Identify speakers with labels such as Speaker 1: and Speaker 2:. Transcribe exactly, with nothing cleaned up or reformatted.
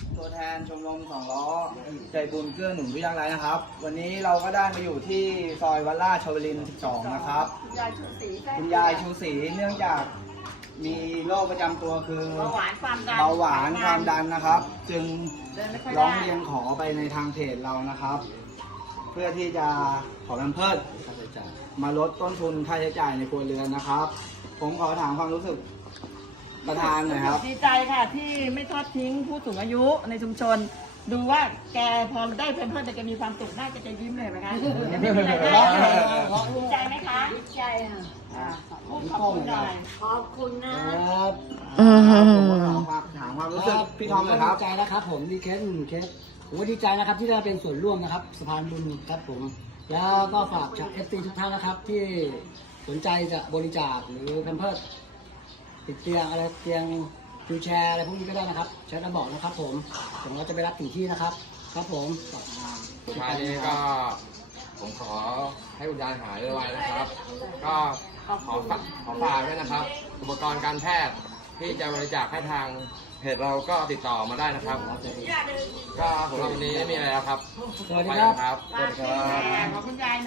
Speaker 1: ตัวแทนชมรมสองล้อใจบุญเกื้อหนุนผู้ยากไร้นะครับวันนี้เราก็ได้มาอยู่ที่ซอยวัดลาดชวลินทร์สิบสองนะครับ
Speaker 2: คุณยายชูศรี
Speaker 1: คุณยายชูศรีเนื่องจากมีโรคประจำตัวคือ
Speaker 2: เบาหวานความดัน
Speaker 1: เบาหวานความดันนะครับ จึง
Speaker 2: เดินไม่ค่อย
Speaker 1: ร้อง
Speaker 2: ได้
Speaker 1: เรียนขอไปในทางเพจเรานะครับ เพื่อที่จะขอแพมเพิร์สมาลดต้นทุนค่าใช้จ่ายในครัวเรือนนะครับ ผมขอถามความรู้สึกประธานหน่อยครับ
Speaker 2: ดีใจค่ะที่ไม่ทอดทิ้งผู้สูงอายุในชุมชน ดูว่าแกพอได้เพิ่มเพิ่มแต่แกมีความสุขน่าจะจะยิ้มเลยไหมคะไม่มีอะไรได้ดีใจไหมคะดีใจค่ะพูดขอบคุณหน่อยขอบคุณนะครับ
Speaker 1: ผมขอถามความรู้สึกพี่ทอมหน่อยครับ
Speaker 3: ดีใจนะครับผมดีเคสหนึ่งเคสผมก็ดีใจนะครับที่ได้เป็นส่วนร่วมนะครับสะพานบุญครับผมแล้วก็ฝากจากเอฟซีทุกท่านนะครับที่สนใจจะบริจาคหรือแพมเพิร์สติดเตียงอะไรเตียงวิวแชร์อะไรพวกนี้ก็ได้นะครับใช้ระบอกนะครับผมผมก็จะไปรับถึงที่นะครับครับผม
Speaker 4: สุดท้ายนี้ก็ผมขอให้คุณยายหายไวๆนะครับ ก็ขอฝากขอฝากด้วยนะครับ อุปกรณ์การแพทย์ที่จะบริจาคให้ทางเพจเราก็ติดต่อมาได้นะครับ ก็สำหรับวันนี้ไม่มีอะไรแล้วครับ
Speaker 3: สวัสดีครับ
Speaker 4: ไปกันครับ
Speaker 2: ขอบคุณยาย